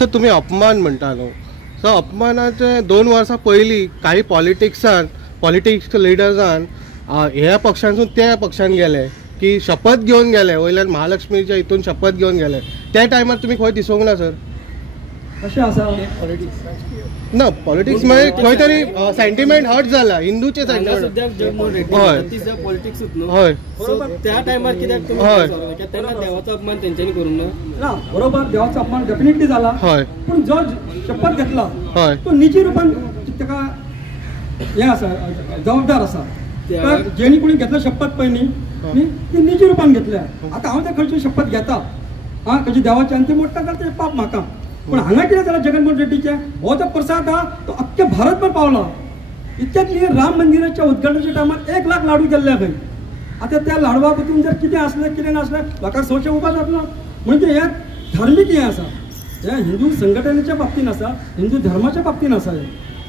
Sir तुम्ही अपमान म्हणता न्हू, सो अपमानाचे 2 वर्सां पयलीं काही पॉलिटिक्स लिडर्सान ह्या पक्षांसून त्या पक्षान गेले की शपथ घेवन गेले, वयल्यान महालक्ष्मीच्या हितून शपथ घेवन गेले. त्या टायमार तुम्ही खंय दिसूंक ना सर? कशें आसा ना पॉलिटिक्स म्हणजे खंय तरी सेंटिमेंट हर्ट जाला, हिंदूचे सेंटिमेंट. हय त्या टायमार कित्याक तुम्ही तेन्ना देवाचो अपमान तेंच्यांनी करूंक ना? बरोबर, देवाचो अपमान डेफिनेटली जाला. हय पण जो शपथ घेतला हय तो निजी रुपान ताका हे आसा, जबाबदार आसा. जेणी कोणी घेतला शपथ पळय न्ही, ती निजी रुपान घेतल्या. आतां हांव ते खंयची शपथ घेता खंयची देवाची आनी ती मोडटा जाल्यार ते पाप म्हाका. पण हांगा कितें जालां जगनमोहन रेड्डीचे हो जो प्रसाद हा तो अख्ख्या भारतभर पावला. इतक्यात राम मंदिराच्या उद्घाटनाच्या टायमार 1 लाख लाडू गेल्ले खंय. आता त्या लाडवा भितून जर कितें असलें कितें नासलें लोकांक संशय उबा जातलो. म्हणजे हे धार्मीक हे आसा, हे हिंदू संघटनेच्या बाबतीन आसा, हिंदू धर्माच्या बाबतीन आसा.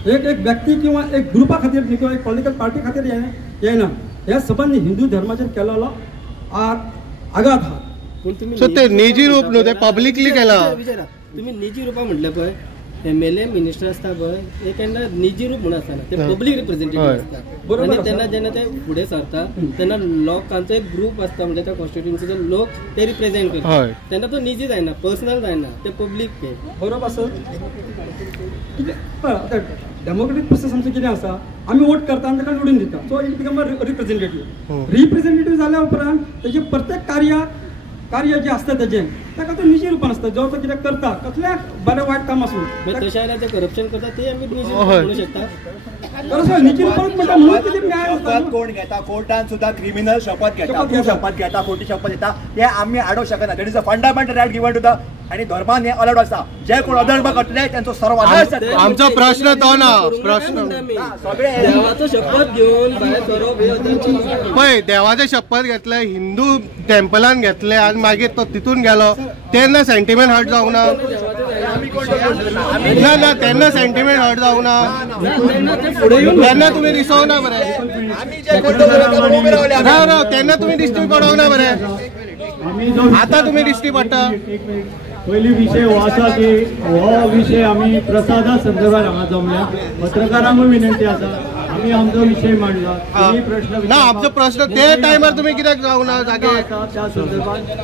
एक व्यक्ती किंवा एक ग्रुपा खातीर न्ही किंवा एक पॉलिटिकल पार्टी खातीर येना. ह्या सबंद हिंदू धर्माचेर केलेलो आघात हा. सो ते निजी रूप न्हू, ते पब्लिकली केला. तुम्ही निजी रूपा म्हटले पळय, MLA मिनिस्टर असता पळय एक केन्ना निजी रूप म्हणून आसतना ते पब्लीक रिप्रेझेंटेटिव्ह आसता. आनी तेन्ना जेन्ना ते फुडें सरता तेन्ना लोकांचो एक ग्रुप आसता, म्हणजे त्या कॉन्स्टिट्युएन्सीचे लोक ते रिप्रेझेंट करता. तेन्ना तो निजी जायना, पर्सनल जायना, ते पब्लीक ते. बरोबर सर. डेमोक्रेटीक प्रोसेस आमचो कितें आसा, आमी वोट करता आनी ताका निवडून दिता. सो इट बिकम रिप्रेझेंटेटिव्ह जाल्या उपरांत तेजे प्रत्येक कार्य जे असतं तेजें ताका तो निजी रुपान असता. जो तो कितें करता कसलें बरें वायट काम आसूं, तशें आयल्यार ते करप्शन करता ते आमी निजी म्हणूं शकता. निजी रुपान म्हणटा म्हणून कितें न्याय शपथ कोण घेता, कोर्टान सुद्धा क्रिमिनल शपथ घेता, शपथ घेता, खोटी शपथ घेता, ते आम्ही आडोवंक शकना. That is a fundamental right given to the. आणि धर्मान हे अलाउड आसा. जे कोण अधर्म करतले त्यांचो सर्वनाश जातलो. आमचो प्रश्न तो ना. प्रश्न देवाचो शपथ घेवन भायर सरप पळय, देवाचे शपथ घेतले, हिंदू टेम्पलान घेतले आनी मागीर तो तितून गेलो, तेन्ना सेंटिमेंट हर्ट जावंक ना? ना तेन्ना सेंटिमेंट हर्ट जावंक ना? तेन्ना तुम्ही दिसोवंक ना बरें? राव तेन्ना तुम्ही दिश्टी पडोवंक ना बरें? आता तुम्ही दिश्टी पडटा. पयली विषय हो आसा की हो विषय आमी प्रसादा संदर्भात हांगा जमल्या. पत्रकारांकूय विनंती आसा, आमी आमचो विषय मांडला. प्रश्न ना आमचो प्रश्न ते टायमार तुम्ही कित्याक जावंक ना जागे त्या संदर्भात